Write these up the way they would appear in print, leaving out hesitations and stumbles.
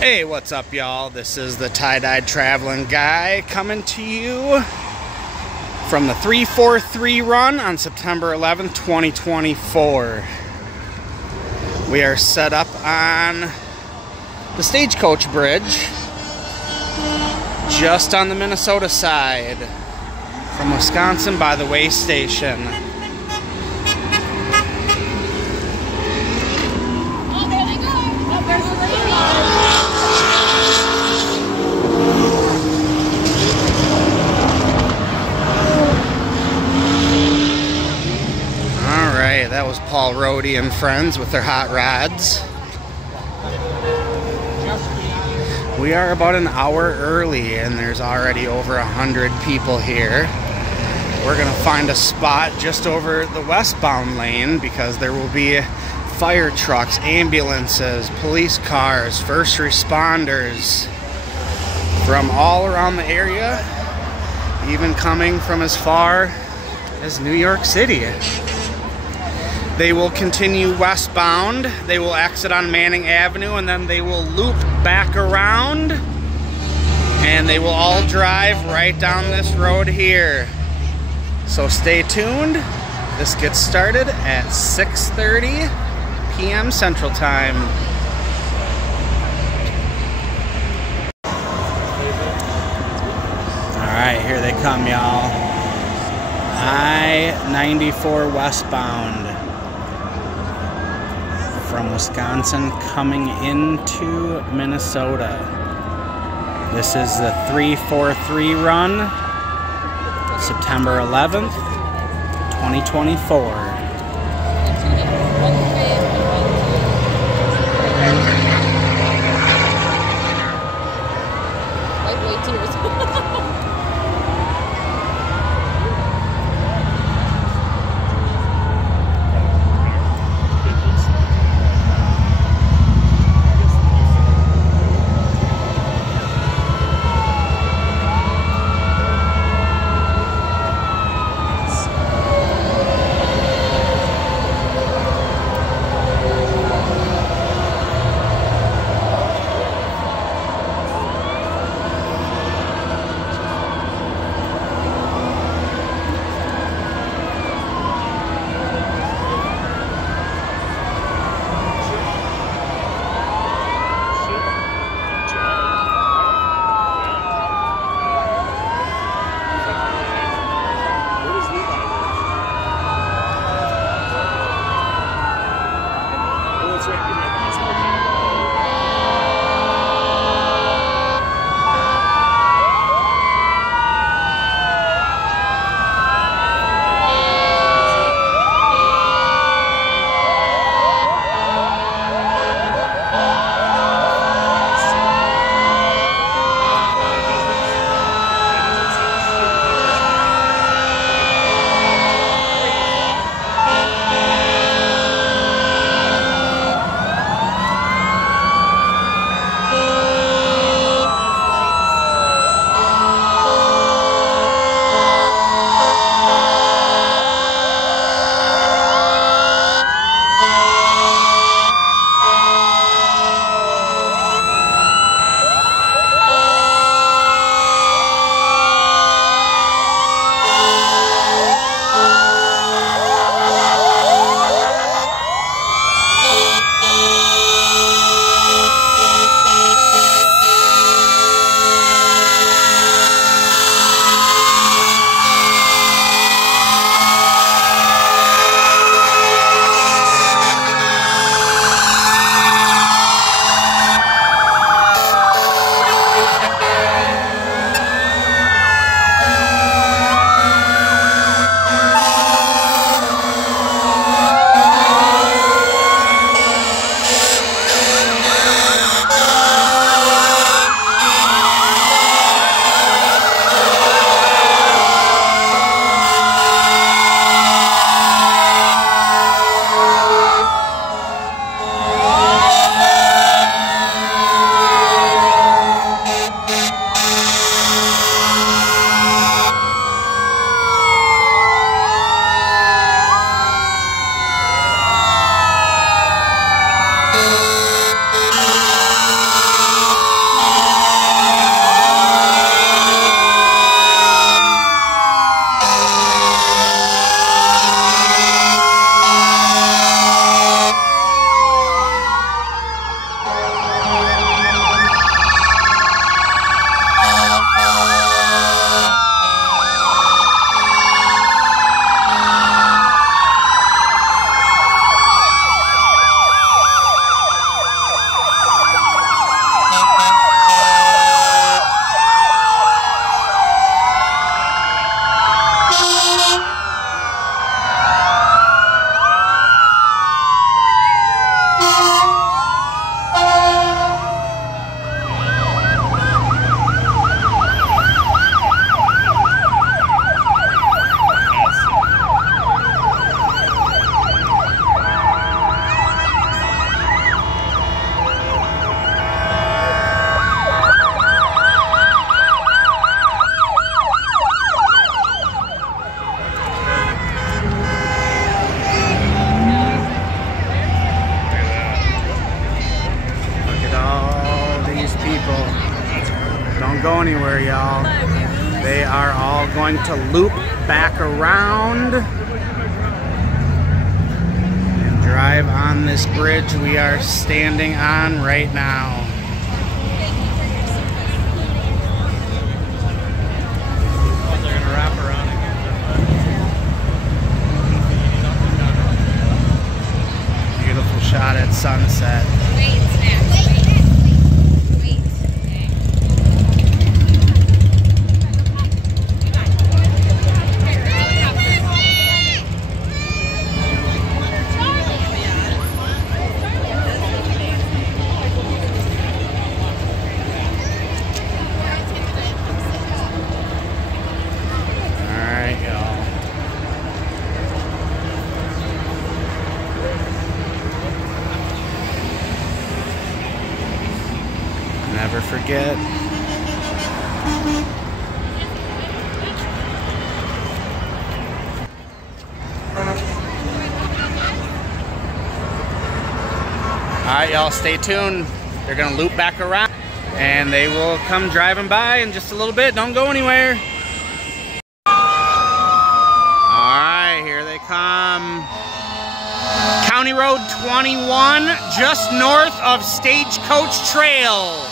Hey, what's up, y'all? This is the tie-dyed traveling guy coming to you from the 343 run on September 11th, 2024. We are set up on the Stagecoach Bridge, just on the Minnesota side, from Wisconsin by the way station. That was Paul Rohde and friends with their hot rods. We are about an hour early and there's already over 100 people here. We're gonna find a spot just over the westbound lane because there will be fire trucks, ambulances, police cars, first responders from all around the area, even coming from as far as New York City. They will continue westbound, they will exit on Manning Avenue, and then they will loop back around, and they will all drive right down this road here. So stay tuned. This gets started at 6:30 p.m. Central Time. Alright, here they come, y'all. I-94 westbound from Wisconsin coming into Minnesota. This is the 343 run, September 11th, 2024. Don't go anywhere, y'all. They are all going to loop back around and drive on this bridge we are standing on right now. They're going to wrap around again. Beautiful shot at sunset. Never forget. Alright, y'all, stay tuned. They're gonna loop back around and they will come driving by in just a little bit. Don't go anywhere. Alright, here they come. County Road 21, just north of Stagecoach Trail.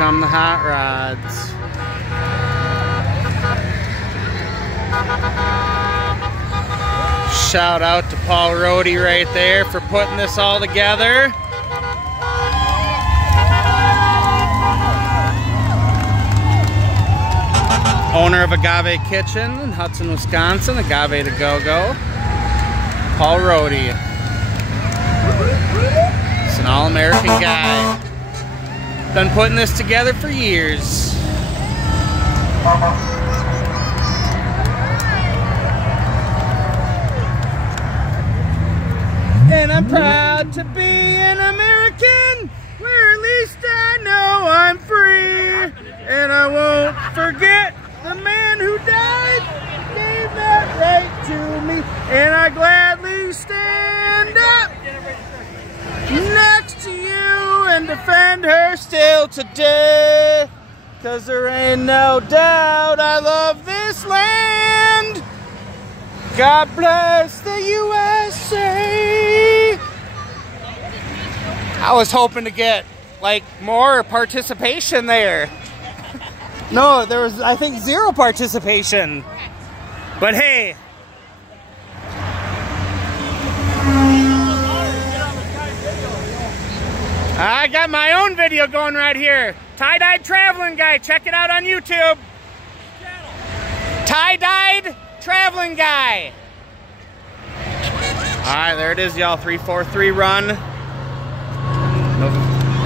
come the hot rods. Shout out to Paul Rohde right there for putting this all together. Owner of Agave Kitchen in Hudson, Wisconsin. Agave to go-go. Paul Rohde. He's an all-American guy. Been putting this together for years. And I'm proud to be an American, where at least I know I'm free. And I won't forget the man who died, gave that right to me. And I gladly stand up next to you and defend her still today. 'Cause there ain't no doubt I love this land. God bless the USA. I was hoping to get like more participation there. No, there was, I think, 0 participation. But hey. I got my own video going right here. Tie-dyed traveling guy. Check it out on YouTube. Tie-dyed traveling guy. Alright, there it is, y'all. 343 run.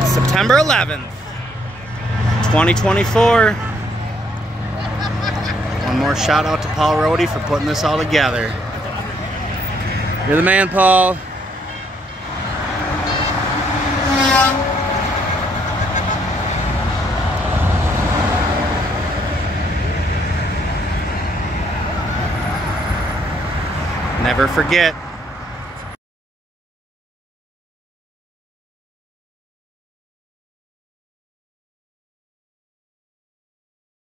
September 11th, 2024. One more shout out to Paul Rohde for putting this all together. You're the man, Paul. Never forget,